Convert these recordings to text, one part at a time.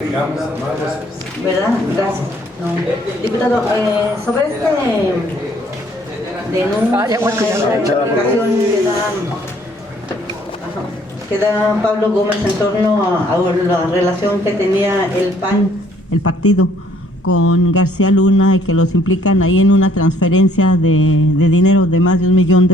¿Verdad? Gracias. No. Diputado, sobre denuncia que da Pablo Gómez en torno a la relación que tenía el PAN, el partido, con García Luna, y que los implican ahí en una transferencia de dinero de más de $1 millón.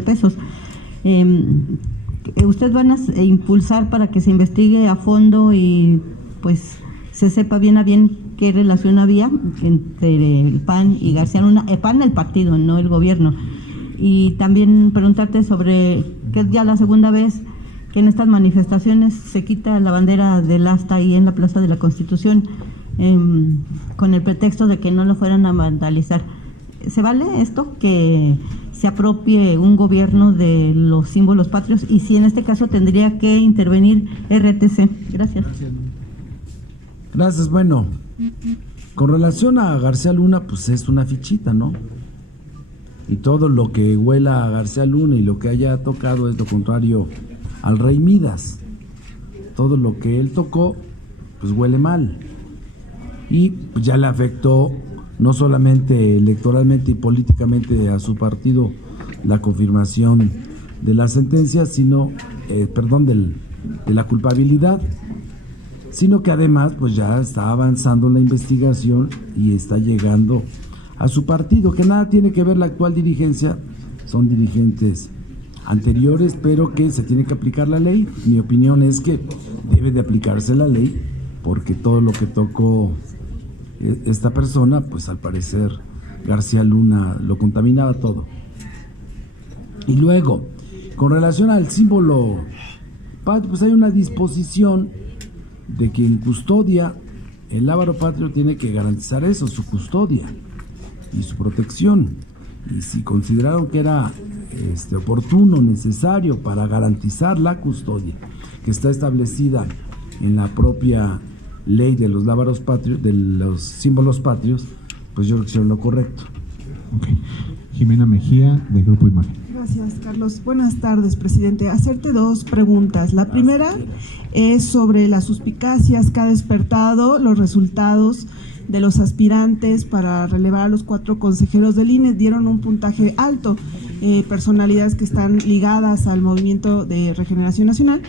¿Ustedes van a impulsar para que se investigue a fondo y pues se sepa bien a bien qué relación había entre el PAN y García Luna? El PAN, el partido, no el gobierno. Y también preguntarte sobre que es ya la segunda vez que en estas manifestaciones se quita la bandera del asta ahí en la Plaza de la Constitución, con el pretexto de que no lo fueran a vandalizar. ¿Se vale esto, que se apropie un gobierno de los símbolos patrios? Y si en este caso tendría que intervenir RTC. Gracias. Gracias. Bueno, con relación a García Luna, pues es una fichita, ¿no? Y todo lo que huela a García Luna y lo que haya tocado es lo contrario al rey Midas. Todo lo que él tocó, pues huele mal. Y pues ya le afectó no solamente electoralmente y políticamente a su partido la confirmación de la sentencia, sino, de la culpabilidad, sino que además pues ya está avanzando la investigación y está llegando a su partido, que nada tiene que ver la actual dirigencia, son dirigentes anteriores, pero que se tiene que aplicar la ley. Mi opinión es que debe de aplicarse la ley, porque todo lo que tocó esta persona, pues al parecer García Luna lo contaminaba todo. Y luego, con relación al símbolo patrio, pues hay una disposición de que en custodia el lábaro patrio tiene que garantizar eso, su custodia y su protección. Y si consideraron que era oportuno, necesario para garantizar la custodia que está establecida en la propia ley de los lábaros patrios, de los símbolos patrios, pues yo creo que hicieron lo correcto. Okay. Jimena Mejía, del Grupo Imagen. Gracias, Carlos. Buenas tardes, presidente. Hacerte dos preguntas. La primera es sobre las suspicacias que ha despertado los resultados de los aspirantes para relevar a los 4 consejeros del INE. Dieron un puntaje alto, personalidades que están ligadas al Movimiento de Regeneración Nacional.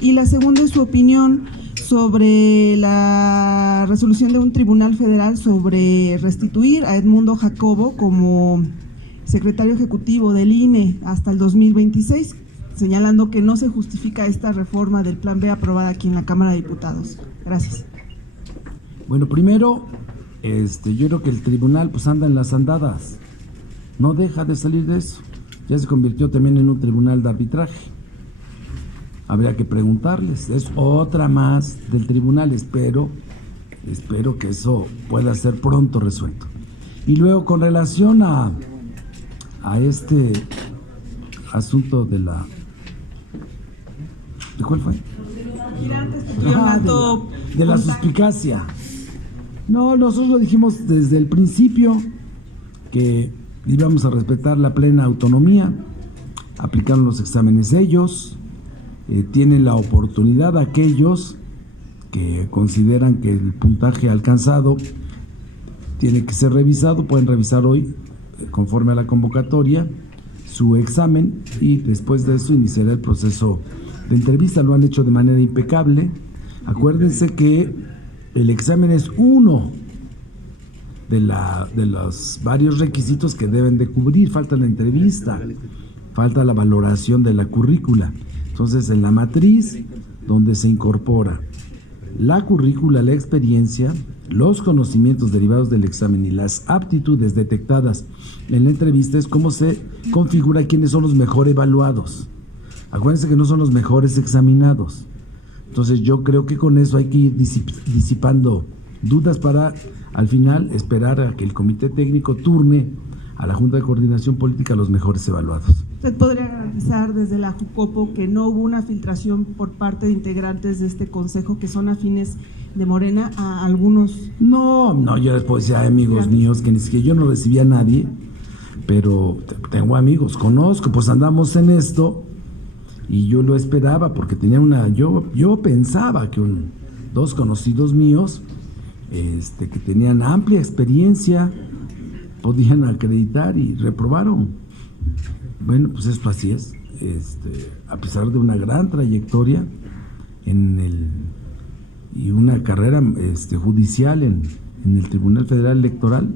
Y la segunda es su opinión sobre la resolución de un tribunal federal sobre restituir a Edmundo Jacobo como secretario ejecutivo del INE hasta el 2026, señalando que no se justifica esta reforma del Plan B aprobada aquí en la Cámara de Diputados. Gracias. Bueno, primero, yo creo que el tribunal pues anda en las andadas, no deja de salir de eso. Ya se convirtió también en un tribunal de arbitraje. Habría que preguntarles, es otra más del tribunal. Espero que eso pueda ser pronto resuelto. Y luego, con relación a este asunto de cuál fue? De la suspicacia. No, nosotros lo dijimos desde el principio, que íbamos a respetar la plena autonomía. Aplicaron los exámenes ellos. Tienen la oportunidad aquellos que consideran que el puntaje alcanzado tiene que ser revisado, pueden revisar hoy, conforme a la convocatoria, su examen, y después de eso iniciará el proceso de entrevista. Lo han hecho de manera impecable. Acuérdense que el examen es uno de los varios requisitos que deben de cubrir. Falta la entrevista, falta la valoración de la currícula. Entonces, en la matriz, donde se incorpora la currícula, la experiencia, los conocimientos derivados del examen y las aptitudes detectadas en la entrevista, es cómo se configura quiénes son los mejor evaluados. Acuérdense que no son los mejores examinados. Entonces, yo creo que con eso hay que ir disipando dudas para, al final, esperar a que el comité técnico turne a la Junta de Coordinación Política a los mejores evaluados. ¿Usted podría garantizar desde la JUCOPO que no hubo una filtración por parte de integrantes de este consejo que son afines de Morena a algunos? No, yo les puedo decir a amigos míos que ni siquiera yo no recibí a nadie, pero tengo amigos, conozco, pues andamos en esto, y yo lo esperaba porque tenía yo pensaba que 2 conocidos míos que tenían amplia experiencia, podían acreditar y reprobaron. Bueno, pues esto así es. A pesar de una gran trayectoria y una carrera judicial en el Tribunal Federal Electoral,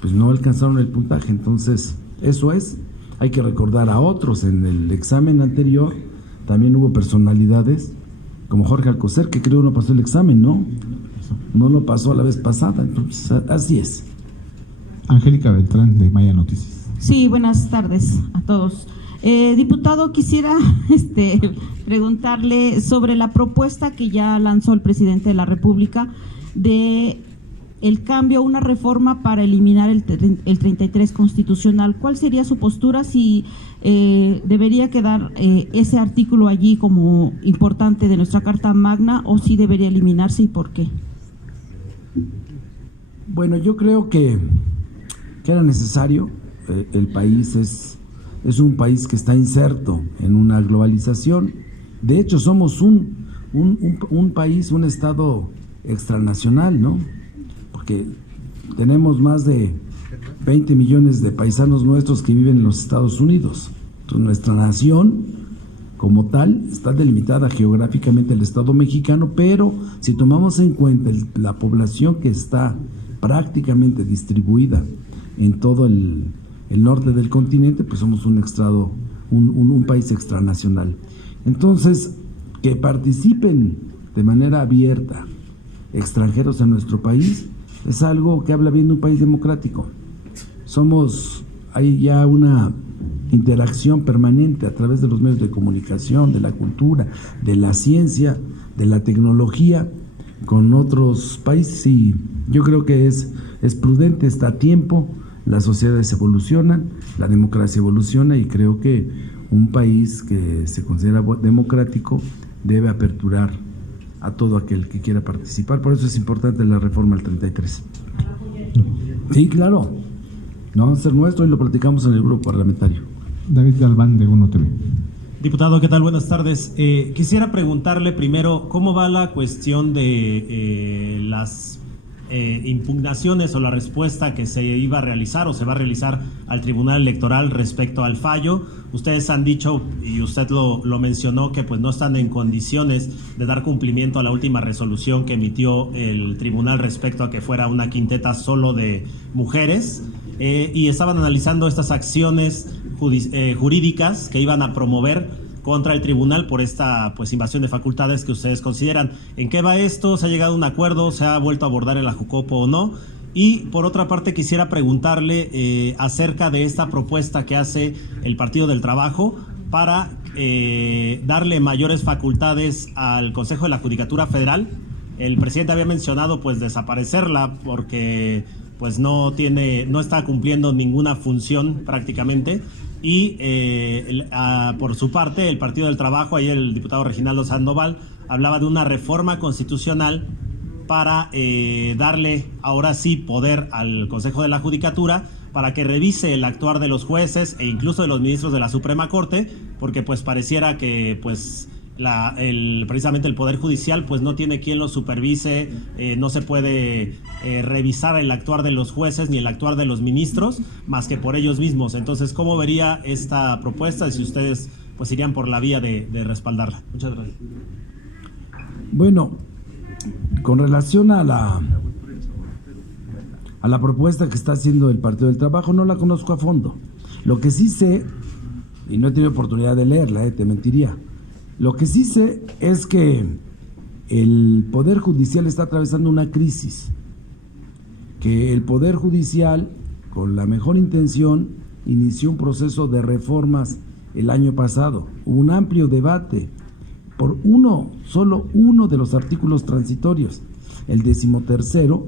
pues no alcanzaron el puntaje. Entonces, eso es. Hay que recordar a otros. En el examen anterior también hubo personalidades como Jorge Alcocer, que creo no pasó el examen, ¿no? No lo pasó la vez pasada. Entonces, así es. Angélica Beltrán, de Maya Noticias. Sí, buenas tardes a todos. Diputado, quisiera preguntarle sobre la propuesta que ya lanzó el presidente de la República de el cambio, una reforma para eliminar el 33 constitucional. ¿Cuál sería su postura, si debería quedar ese artículo allí como importante de nuestra Carta Magna, o si debería eliminarse y por qué? Bueno, yo creo que era necesario. El país es un país que está inserto en una globalización. De hecho, somos un país, un estado extranacional, ¿no? Porque tenemos más de 20 millones de paisanos nuestros que viven en los Estados Unidos. Entonces, nuestra nación, como tal, está delimitada geográficamente al Estado mexicano, pero si tomamos en cuenta la población que está prácticamente distribuida en todo el norte del continente, pues somos un país extranacional. Entonces, que participen de manera abierta extranjeros en nuestro país es algo que habla bien de un país democrático. Hay ya una interacción permanente a través de los medios de comunicación, de la cultura, de la ciencia, de la tecnología con otros países, y yo creo que es prudente, está a tiempo. Las sociedades evolucionan, la democracia evoluciona, y creo que un país que se considera democrático debe aperturar a todo aquel que quiera participar. Por eso es importante la reforma al 33. Sí, claro. No va a ser nuestro y lo platicamos en el grupo parlamentario. David Galván, de Uno TV. Diputado, ¿qué tal? Buenas tardes. Quisiera preguntarle primero cómo va la cuestión de las impugnaciones o la respuesta que se iba a realizar o se va a realizar al Tribunal Electoral respecto al fallo. Ustedes han dicho, y usted lo mencionó, que pues no están en condiciones de dar cumplimiento a la última resolución que emitió el tribunal respecto a que fuera una quinteta solo de mujeres, y estaban analizando estas acciones jurídicas que iban a promover contra el tribunal por esta pues invasión de facultades que ustedes consideran. ¿En qué va esto? ¿Se ha llegado a un acuerdo? ¿Se ha vuelto a abordar en la Jucopo o no? Y por otra parte quisiera preguntarle acerca de esta propuesta que hace el Partido del Trabajo para darle mayores facultades al Consejo de la Judicatura Federal. El presidente había mencionado pues desaparecerla porque pues no está cumpliendo ninguna función prácticamente. Y por su parte, el Partido del Trabajo, ayer el diputado Reginaldo Sandoval hablaba de una reforma constitucional para darle ahora sí poder al Consejo de la Judicatura para que revise el actuar de los jueces e incluso de los ministros de la Suprema Corte, porque pues pareciera que pues precisamente el Poder Judicial pues no tiene quien lo supervise, no se puede revisar el actuar de los jueces ni el actuar de los ministros más que por ellos mismos. Entonces, ¿cómo vería esta propuesta si ustedes pues irían por la vía de respaldarla? Muchas gracias. Bueno, con relación a la propuesta que está haciendo el Partido del Trabajo, no la conozco a fondo. Lo que sí sé, y no he tenido oportunidad de leerla, te mentiría. Lo que sí sé es que el Poder Judicial está atravesando una crisis, que el Poder Judicial, con la mejor intención, inició un proceso de reformas el año pasado. Hubo un amplio debate por solo uno de los artículos transitorios, el 13º,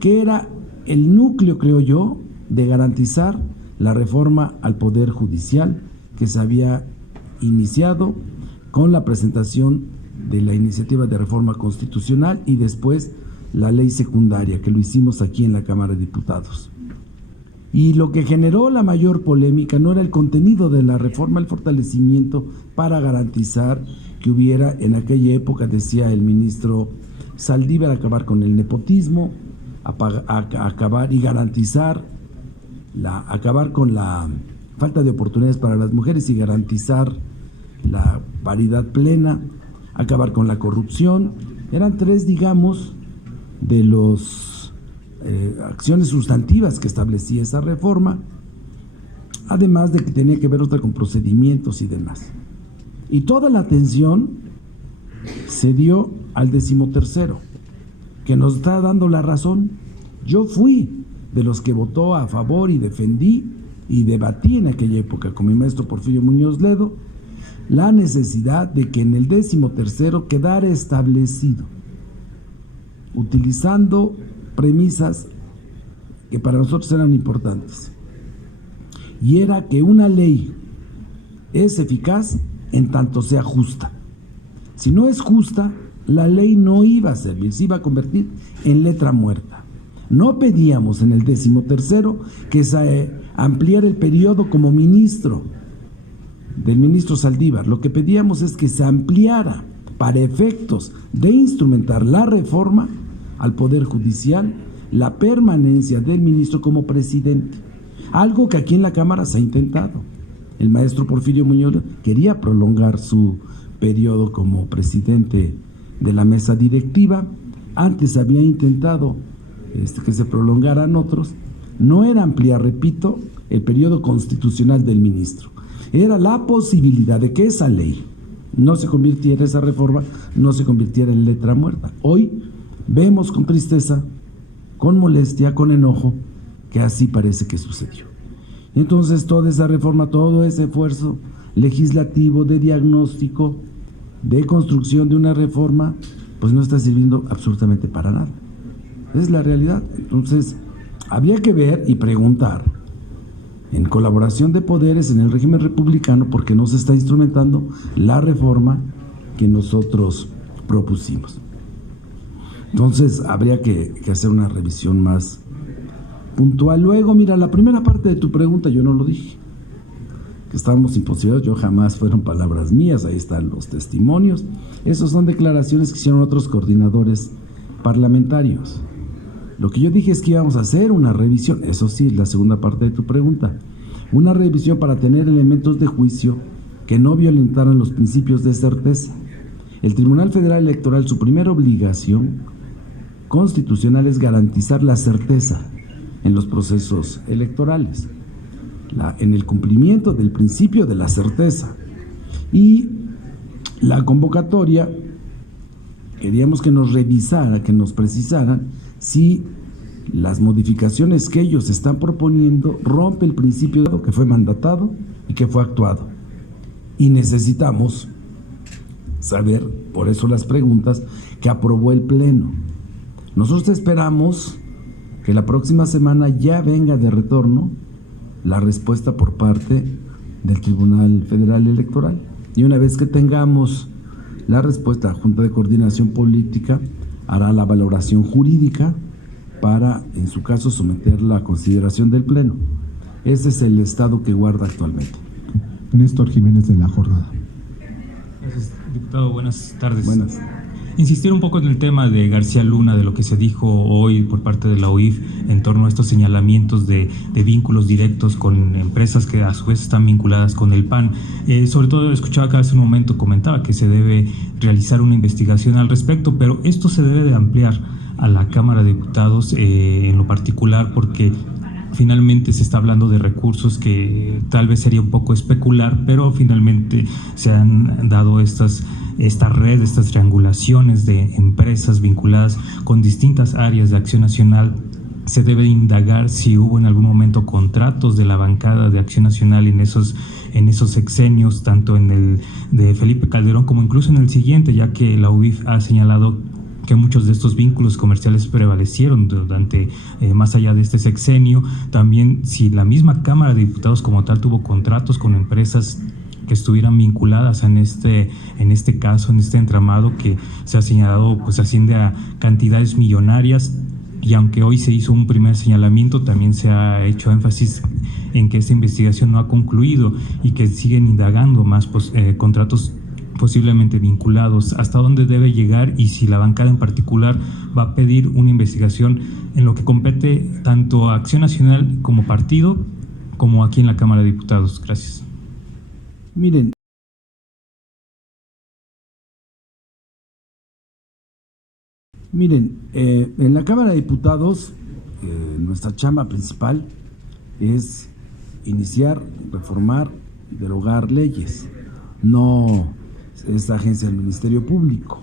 que era el núcleo, creo yo, de garantizar la reforma al Poder Judicial que se había iniciado con la presentación de la iniciativa de reforma constitucional y después la ley secundaria, que lo hicimos aquí en la Cámara de Diputados. Y lo que generó la mayor polémica no era el contenido de la reforma, el fortalecimiento para garantizar que hubiera, en aquella época, decía el ministro Saldívar, acabar con el nepotismo, acabar y garantizar, acabar con la falta de oportunidades para las mujeres y garantizar la paridad plena, acabar con la corrupción. Eran tres, digamos, de las acciones sustantivas que establecía esa reforma, además de que tenía que ver otra con procedimientos y demás. Y toda la atención se dio al 13º, que nos está dando la razón. Yo fui de los que votó a favor y defendí y debatí en aquella época con mi maestro Porfirio Muñoz Ledo la necesidad de que en el 13º quedara establecido, utilizando premisas que para nosotros eran importantes, y era que una ley es eficaz en tanto sea justa. Si no es justa, la ley no iba a servir, se iba a convertir en letra muerta. No pedíamos en el 13º que se ampliara el periodo como ministro del ministro Saldívar. Lo que pedíamos es que se ampliara para efectos de instrumentar la reforma al Poder Judicial la permanencia del ministro como presidente. Algo que aquí en la Cámara se ha intentado. El maestro Porfirio Muñoz quería prolongar su periodo como presidente de la mesa directiva. Antes había intentado que se prolongaran otros. No era ampliar, repito, el periodo constitucional del ministro. Era la posibilidad de que esa ley no se convirtiera, esa reforma no se convirtiera en letra muerta. Hoy vemos con tristeza, con molestia, con enojo, que así parece que sucedió. Entonces toda esa reforma, todo ese esfuerzo legislativo de diagnóstico, de construcción de una reforma, pues no está sirviendo absolutamente para nada. Es la realidad. Entonces había que ver y preguntar, en colaboración de poderes en el régimen republicano, por qué no se está instrumentando la reforma que nosotros propusimos. Entonces habría que hacer una revisión más puntual. Luego, mira, la primera parte de tu pregunta yo no lo dije, que estábamos imposibles, yo jamás, fueron palabras mías, ahí están los testimonios. Esos son declaraciones que hicieron otros coordinadores parlamentarios. Lo que yo dije es que íbamos a hacer una revisión, eso sí, la segunda parte de tu pregunta, una revisión para tener elementos de juicio que no violentaran los principios de certeza. El Tribunal Federal Electoral, su primera obligación constitucional es garantizar la certeza en los procesos electorales, en el cumplimiento del principio de la certeza. Y la convocatoria, queríamos que nos revisara, que nos precisaran si las modificaciones que ellos están proponiendo rompe el principio que fue mandatado y que fue actuado. Y necesitamos saber, por eso las preguntas, que aprobó el Pleno. Nosotros esperamos que la próxima semana ya venga de retorno la respuesta por parte del Tribunal Federal Electoral. Y una vez que tengamos la respuesta, la Junta de Coordinación Política hará la valoración jurídica para, en su caso, someterla a consideración del Pleno. Ese es el estado que guarda actualmente. Néstor Jiménez, de La Jornada. Gracias, diputado. Buenas tardes. Buenas. Insistir un poco en el tema de García Luna, de lo que se dijo hoy por parte de la UIF en torno a estos señalamientos de vínculos directos con empresas que a su vez están vinculadas con el PAN. Sobre todo escuchaba que hace un momento comentaba que se debe realizar una investigación al respecto, pero esto se debe de ampliar a la Cámara de Diputados en lo particular, porque finalmente se está hablando de recursos que tal vez sería un poco especular, pero finalmente se han dado esta red, estas triangulaciones de empresas vinculadas con distintas áreas de Acción Nacional. Se debe indagar si hubo en algún momento contratos de la bancada de Acción Nacional en esos sexenios, tanto en el de Felipe Calderón como incluso en el siguiente, ya que la UIF ha señalado que muchos de estos vínculos comerciales prevalecieron durante, más allá de este sexenio. También si la misma Cámara de Diputados como tal tuvo contratos con empresas que estuvieran vinculadas en este caso, en este entramado que se ha señalado, pues asciende a cantidades millonarias. Y aunque hoy se hizo un primer señalamiento, también se ha hecho énfasis en que esta investigación no ha concluido y que siguen indagando más contratos posiblemente vinculados, hasta dónde debe llegar y si la bancada en particular va a pedir una investigación en lo que compete tanto a Acción Nacional como partido, como aquí en la Cámara de Diputados. Gracias. Miren, en la Cámara de Diputados, nuestra chamba principal es iniciar, reformar, derogar leyes. No es agencia del Ministerio Público,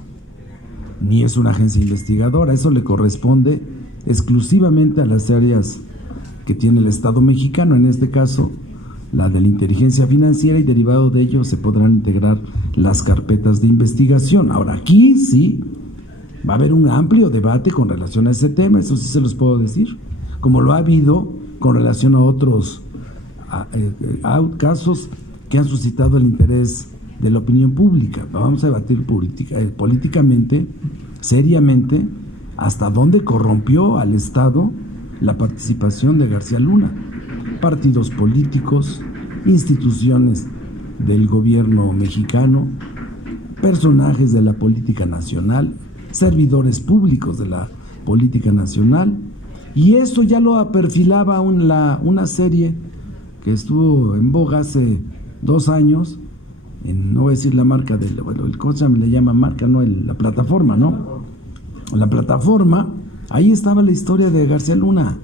ni es una agencia investigadora. Eso le corresponde exclusivamente a las áreas que tiene el Estado mexicano, en este caso la de la inteligencia financiera, y derivado de ello se podrán integrar las carpetas de investigación. Ahora, aquí sí va a haber un amplio debate con relación a ese tema, eso sí se los puedo decir, como lo ha habido con relación a otros casos que han suscitado el interés de la opinión pública. Vamos a debatir políticamente, seriamente, hasta dónde corrompió al Estado la participación de García Luna. Partidos políticos, instituciones del gobierno mexicano, personajes de la política nacional, servidores públicos de la política nacional, y esto ya lo perfilaba una serie que estuvo en boga hace 2 años, no voy a decir la marca ¿cómo se llama? Le llama marca, no, la plataforma, ¿no? La plataforma, ahí estaba la historia de García Luna.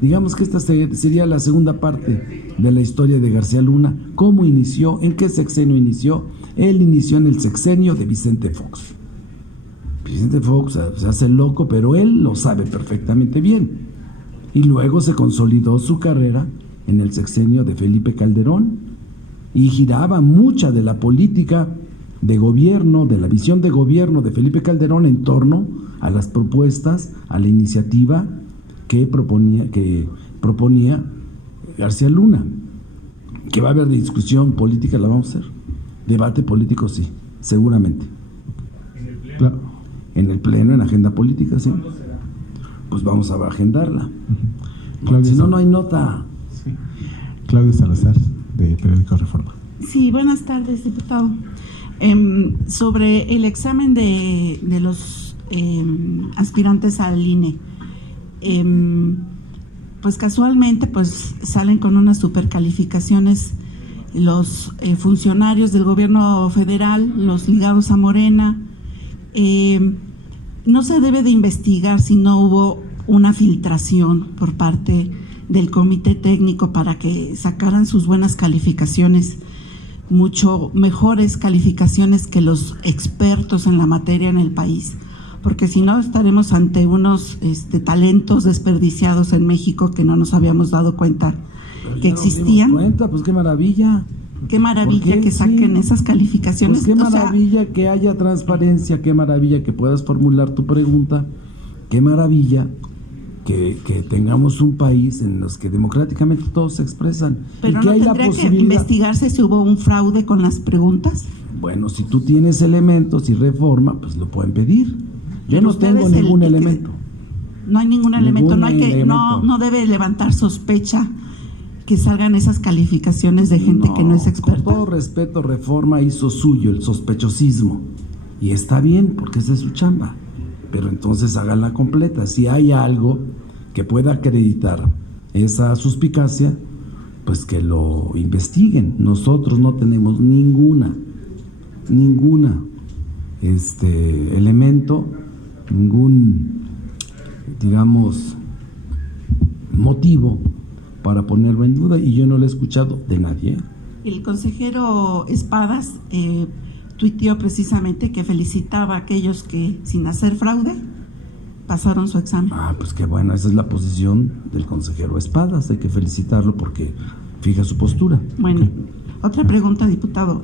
Digamos que esta sería la segunda parte de la historia de García Luna. ¿Cómo inició? ¿En qué sexenio inició? Él inició en el sexenio de Vicente Fox. Vicente Fox se hace loco, pero él lo sabe perfectamente bien. Y luego se consolidó su carrera en el sexenio de Felipe Calderón, y giraba mucha de la política de gobierno, de la visión de gobierno de Felipe Calderón en torno a las propuestas, a la iniciativa que proponía García Luna. Que va a haber discusión política, la vamos a hacer. Debate político, sí, seguramente. Claro. En el Pleno, en agenda política, sí. Pues vamos a agendarla. Si no, no hay nota. Sí. Claudia Salazar, de Periódico Reforma. Sí, buenas tardes, diputado. Sobre el examen de los aspirantes al INE, pues casualmente pues salen con unas supercalificaciones los funcionarios del gobierno federal, los ligados a Morena. No se debe de investigar si no hubo una filtración por parte del comité técnico para que sacaran sus buenas calificaciones, mucho mejores calificaciones que los expertos en la materia en el país, porque si no estaremos ante unos talentos desperdiciados en México que no nos habíamos dado cuenta que existían. Cuenta, pues qué maravilla. Qué maravilla que saquen esas calificaciones. Pues qué maravilla que haya transparencia, qué maravilla que puedas formular tu pregunta, qué maravilla que tengamos un país en los que democráticamente todos se expresan. Pero y que no hay tendría la posibilidad... que investigarse si hubo un fraude con las preguntas. Bueno, si tú tienes elementos y reforma, pues lo pueden pedir. Yo Pero no tengo ningún elemento. No hay ningún elemento, no debe levantar sospecha que salgan esas calificaciones de gente que no es experta. Con todo respeto, Reforma hizo suyo el sospechosismo, y está bien porque esa es su chamba, pero entonces háganla completa. Si hay algo que pueda acreditar esa suspicacia, pues que lo investiguen. Nosotros no tenemos ninguna elemento, ningún, digamos, motivo para ponerlo en duda, y yo no lo he escuchado de nadie. El consejero Espadas tuiteó precisamente que felicitaba a aquellos que, sin hacer fraude, pasaron su examen. Pues qué bueno, esa es la posición del consejero Espadas, hay que felicitarlo porque fija su postura. Bueno, otra pregunta, diputado,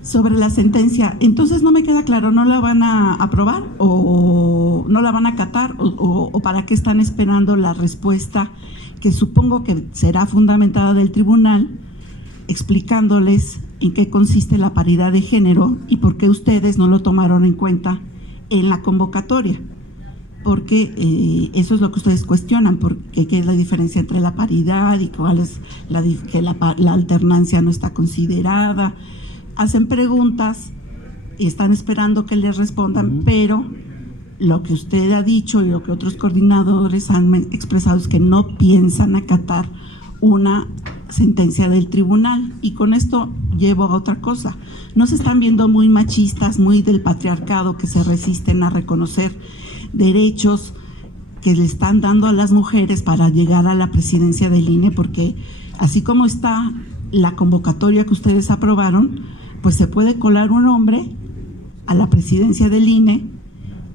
sobre la sentencia. Entonces no me queda claro, ¿no la van a aprobar o no la van a acatar o para qué están esperando la respuesta que supongo que será fundamentada del tribunal, explicándoles en qué consiste la paridad de género y por qué ustedes no lo tomaron en cuenta en la convocatoria? Porque eso es lo que ustedes cuestionan, porque qué es la diferencia entre la paridad y cuál es que la alternancia no está considerada. hacen preguntas y están esperando que les respondan, pero lo que usted ha dicho y lo que otros coordinadores han expresado es que no piensan acatar una sentencia del tribunal. Y con esto llevo a otra cosa. No se están viendo muy machistas, muy del patriarcado, que se resisten a reconocer derechos que le están dando a las mujeres para llegar a la presidencia del INE, porque así como está la convocatoria que ustedes aprobaron, pues se puede colar un hombre a la presidencia del INE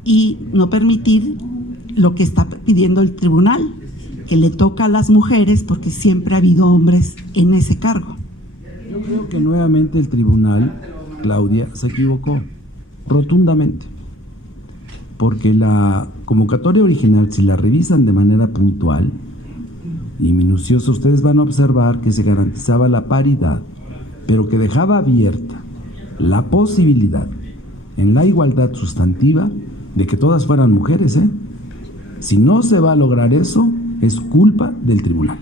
y no permitir lo que está pidiendo el tribunal, que le toca a las mujeres, porque siempre ha habido hombres en ese cargo. Yo creo que nuevamente el tribunal, Claudia, se equivocó rotundamente, porque la convocatoria original, si la revisan de manera puntual y minuciosa, ustedes van a observar que se garantizaba la paridad, pero que dejaba abierta la posibilidad en la igualdad sustantiva de que todas fueran mujeres, ¿eh? Si no se va a lograr eso, es culpa del tribunal,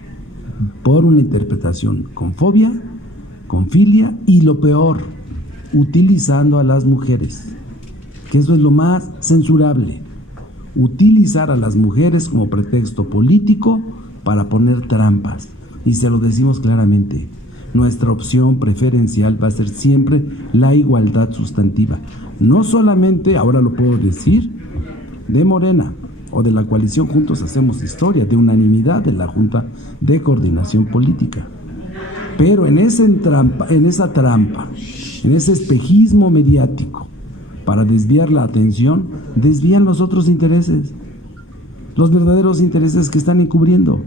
por una interpretación con fobia, con filia y lo peor, utilizando a las mujeres, que eso es lo más censurable, utilizar a las mujeres como pretexto político para poner trampas. Y se lo decimos claramente, nuestra opción preferencial va a ser siempre la igualdad sustantiva, no solamente, ahora lo puedo decir, de Morena o de la coalición Juntos Hacemos Historia, de unanimidad de la Junta de Coordinación Política, pero en esa trampa, en ese espejismo mediático para desviar la atención, desvían los otros intereses, los verdaderos intereses que están encubriendo.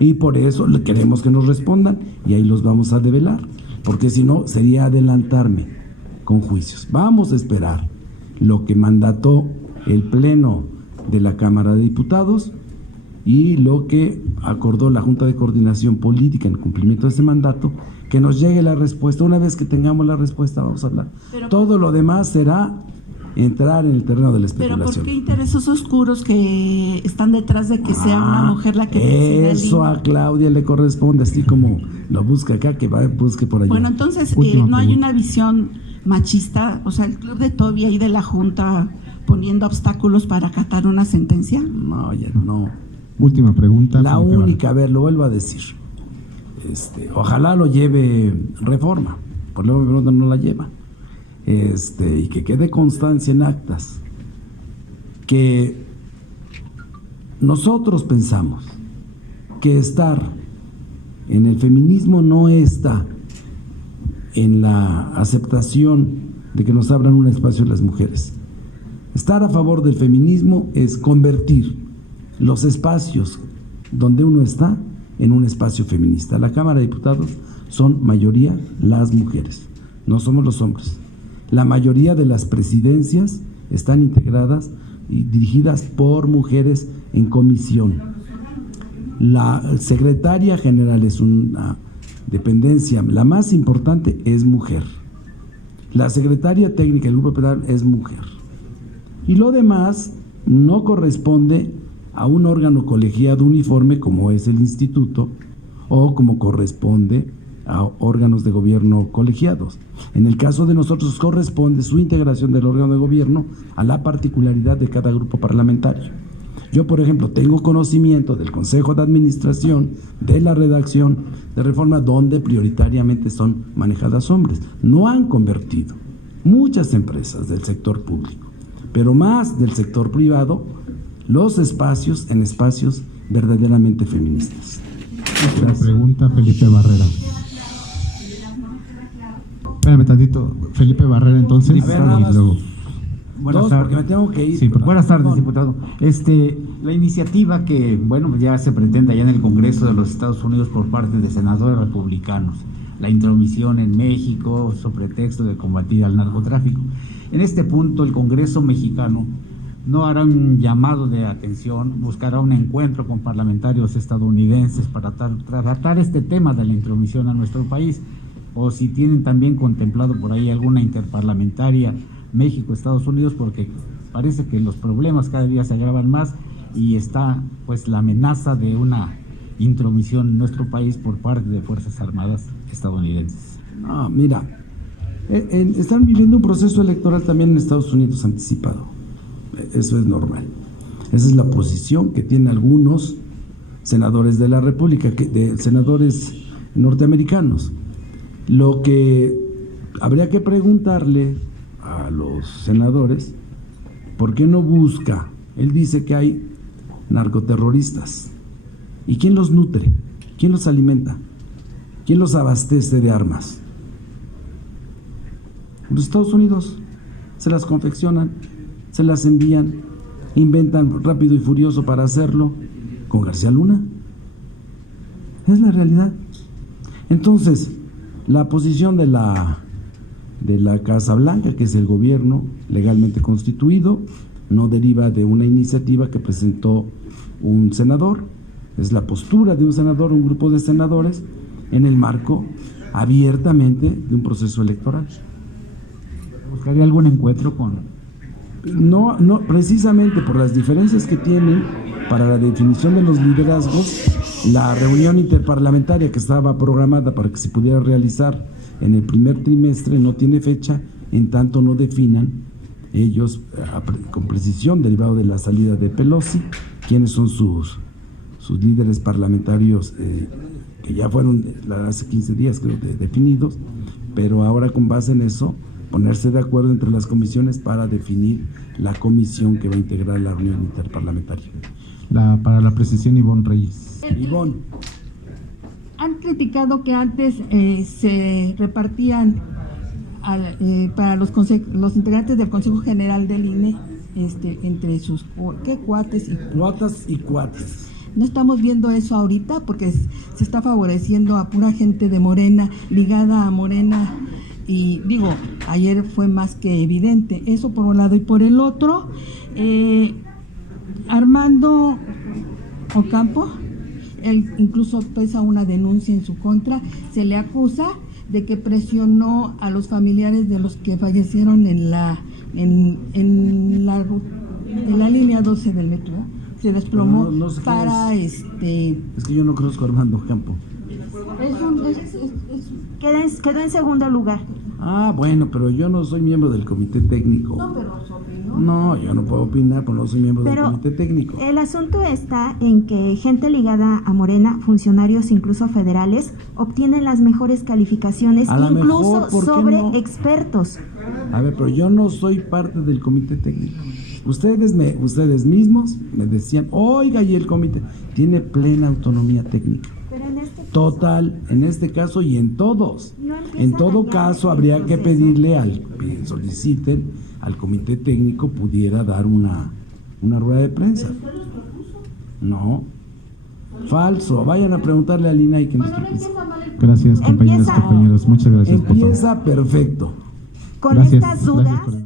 Y por eso queremos que nos respondan y ahí los vamos a develar, porque si no sería adelantarme con juicios. Vamos a esperar lo que mandató el Pleno de la Cámara de Diputados y lo que acordó la Junta de Coordinación Política en cumplimiento de ese mandato, que nos llegue la respuesta. Una vez que tengamos la respuesta vamos a hablar. Todo lo demás será entrar en el terreno de la especulación. Pero ¿por qué intereses oscuros que están detrás de que sea una mujer la que decida? Eso a Claudia le corresponde, así como lo busca acá, que busque por allá. Bueno, entonces no hay una visión machista, o sea, el club de Toby ahí de la Junta poniendo obstáculos para acatar una sentencia. No, ya no. Última pregunta. La única, a ver, lo vuelvo a decir. Ojalá lo lleve Reforma, por lo menos no la lleva. Y que quede constancia en actas que nosotros pensamos que estar en el feminismo no está en la aceptación de que nos abran un espacio a las mujeres. Estar a favor del feminismo es convertir los espacios donde uno está en un espacio feminista. La Cámara de Diputados son mayoría las mujeres, no somos los hombres. La mayoría de las presidencias están integradas y dirigidas por mujeres en comisión. La secretaria general es una dependencia, la más importante es mujer. La secretaria técnica del grupo penal es mujer. Y lo demás no corresponde a un órgano colegiado uniforme como es el instituto o como corresponde a órganos de gobierno colegiados. En el caso de nosotros corresponde su integración del órgano de gobierno a la particularidad de cada grupo parlamentario. Yo, por ejemplo, tengo conocimiento del Consejo de Administración, de la redacción de Reforma, donde prioritariamente son manejadas hombres. No han convertido muchas empresas del sector público, pero más del sector privado, los espacios en espacios verdaderamente feministas. La pregunta, Felipe Barrera. Espérame tantito, Felipe Barrera, entonces. Sí, y luego. Buenas tardes. Porque me tengo que ir. Sí, buenas tardes, diputado. La iniciativa que, bueno, ya se pretende allá en el Congreso de los Estados Unidos por parte de senadores republicanos, la intromisión en México sobre pretexto de combatir al narcotráfico. En este punto, el Congreso mexicano no hará un llamado de atención, buscará un encuentro con parlamentarios estadounidenses para tratar este tema de la intromisión a nuestro país, o si tienen también contemplado por ahí alguna interparlamentaria México-Estados Unidos, porque parece que los problemas cada día se agravan más y está pues la amenaza de una intromisión en nuestro país por parte de Fuerzas Armadas estadounidenses. No, mira, Están viviendo un proceso electoral también en Estados Unidos anticipado. Eso es normal. Esa es la posición que tienen algunos senadores de la República, senadores norteamericanos. Lo que habría que preguntarle a los senadores, ¿por qué no busca? Él dice que hay narcoterroristas. ¿Y quién los nutre? ¿Quién los alimenta? ¿Quién los abastece de armas? Los Estados Unidos se las confeccionan, se las envían, inventan rápido y furioso para hacerlo con García Luna. Es la realidad. Entonces, la posición de la Casa Blanca, que es el gobierno legalmente constituido, no deriva de una iniciativa que presentó un senador, es la postura de un senador, un grupo de senadores, en el marco abiertamente de un proceso electoral. ¿Buscaría algún encuentro con...? No, precisamente por las diferencias que tienen para la definición de los liderazgos, la reunión interparlamentaria que estaba programada para que se pudiera realizar en el primer trimestre no tiene fecha, en tanto no definan ellos con precisión, derivado de la salida de Pelosi, quiénes son sus líderes parlamentarios que ya fueron hace 15 días creo definidos, pero ahora con base en eso ponerse de acuerdo entre las comisiones para definir la comisión que va a integrar la reunión interparlamentaria. Para la precisión, Ivonne Reyes. Ivonne. Han criticado que antes se repartían para los integrantes del Consejo General del INE entre sus cuates y cuates. No estamos viendo eso ahorita porque se está favoreciendo a pura gente de Morena, ligada a Morena, y digo, ayer fue más que evidente, eso por un lado, y por el otro, Armando Ocampo, él incluso pesa una denuncia en su contra, se le acusa de que presionó a los familiares de los que fallecieron en la línea 12 del metro, ¿eh? Se desplomó no sé para Es que yo no conozco a Armando Ocampo. Quedó en segundo lugar. Ah, bueno, pero yo no soy miembro del comité técnico. No, pero opinó. No, yo no puedo opinar, porque no soy miembro del comité técnico. El asunto está en que gente ligada a Morena, funcionarios incluso federales, obtienen las mejores calificaciones, incluso sobre expertos. A ver, pero yo no soy parte del comité técnico. Ustedes mismos me decían, oiga, y el comité tiene plena autonomía técnica. Pero en este caso, total, en este caso y en todos. En todo caso, habría que pedirle que soliciten al comité técnico pudiera dar una rueda de prensa. No, falso. Vayan a preguntarle a Lina y que nos explique. Gracias, compañeros. Muchas gracias. Empieza perfecto. Con estas dudas.